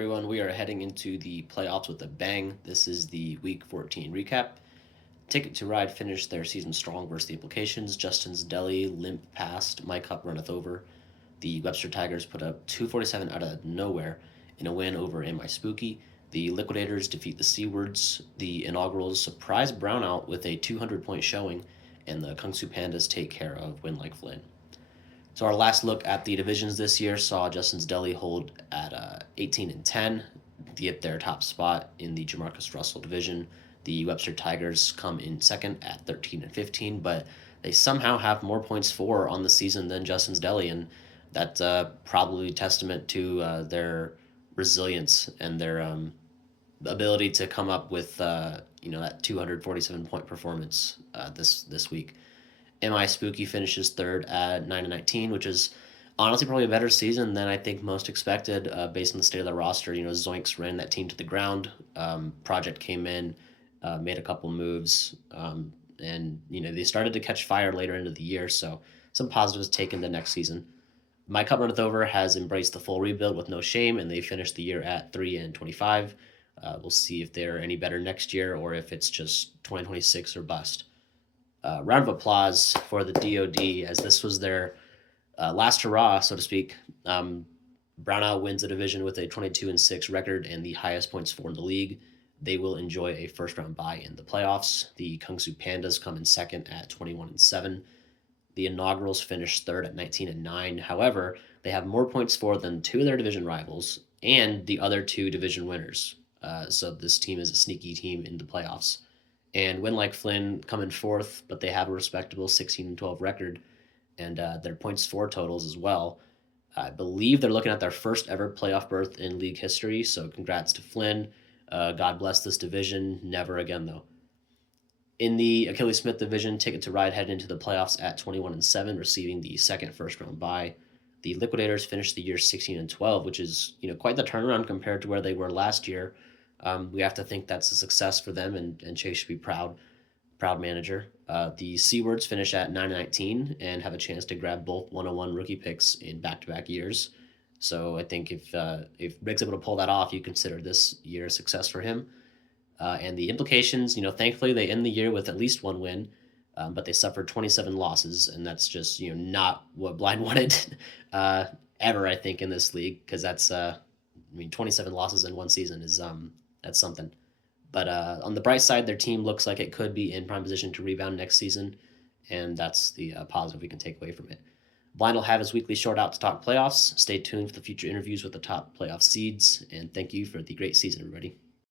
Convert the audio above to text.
everyone. We are heading into the playoffs with a bang. This is the Week 14 recap. Ticket to Ride finished their season strong versus the implications. Justin's Deli limp past. My Cup runneth over. The Webster Tigers put up 247 out of nowhere in a win over In My Spooky. The Liquidators defeat the Seawards. The Inaugurals surprise Brownout with a 200-point showing. And the Kung Fu Pandas take care of Win Like Flynn. So our last look at the divisions this year saw Justin's Deli hold at 18-10, get their top spot in the Jamarcus Russell division. The Webster Tigers come in second at 13-15, but they somehow have more points for on the season than Justin's Deli, and that's probably testament to their resilience and their ability to come up with that 247-point performance this week. Mi Spooky finishes third at 9-19, which is honestly probably a better season than I think most expected based on the state of the roster. Zoinks ran that team to the ground. Project came in, made a couple moves, and they started to catch fire later into the year. So some positives taken the next season. My Cup Runneth Over has embraced the full rebuild with no shame, and they finished the year at 3-25. We'll see if they're any better next year or if it's just 2026 or bust. Round of applause for the DoD as this was their last hurrah, so to speak. Brownout wins the division with a 22-6 record and the highest points for in the league. They will enjoy a first-round bye in the playoffs. The Kung Fu Pandas come in second at 21-7. The Inaugurals finish third at 19-9. However, they have more points for than two of their division rivals and the other two division winners. So this team is a sneaky team in the playoffs. And Win Like Flynn come in fourth, but they have a respectable 16-12 record, and their points for totals as well. I believe they're looking at their first ever playoff berth in league history, so congrats to Flynn. God bless this division. Never again, though. In the Achilles Smith division, Ticket to Ride headed into the playoffs at 21-7, receiving the second first-round bye. The Liquidators finished the year 16-12, which is quite the turnaround compared to where they were last year. We have to think that's a success for them, and Chase should be proud manager. The Seawards finish at 9-19 and have a chance to grab both 101 rookie picks in back-to-back years. So I think if Rick's able to pull that off, you consider this year a success for him. And the implications, thankfully they end the year with at least one win, but they suffered 27 losses, and that's just not what Blind wanted ever, I think, in this league, because that's 27 losses in one season is that's something. But on the bright side, their team looks like it could be in prime position to rebound next season, and that's the positive we can take away from it. Blind will have his weekly short out to talk playoffs. Stay tuned for the future interviews with the top playoff seeds, and thank you for the great season, everybody.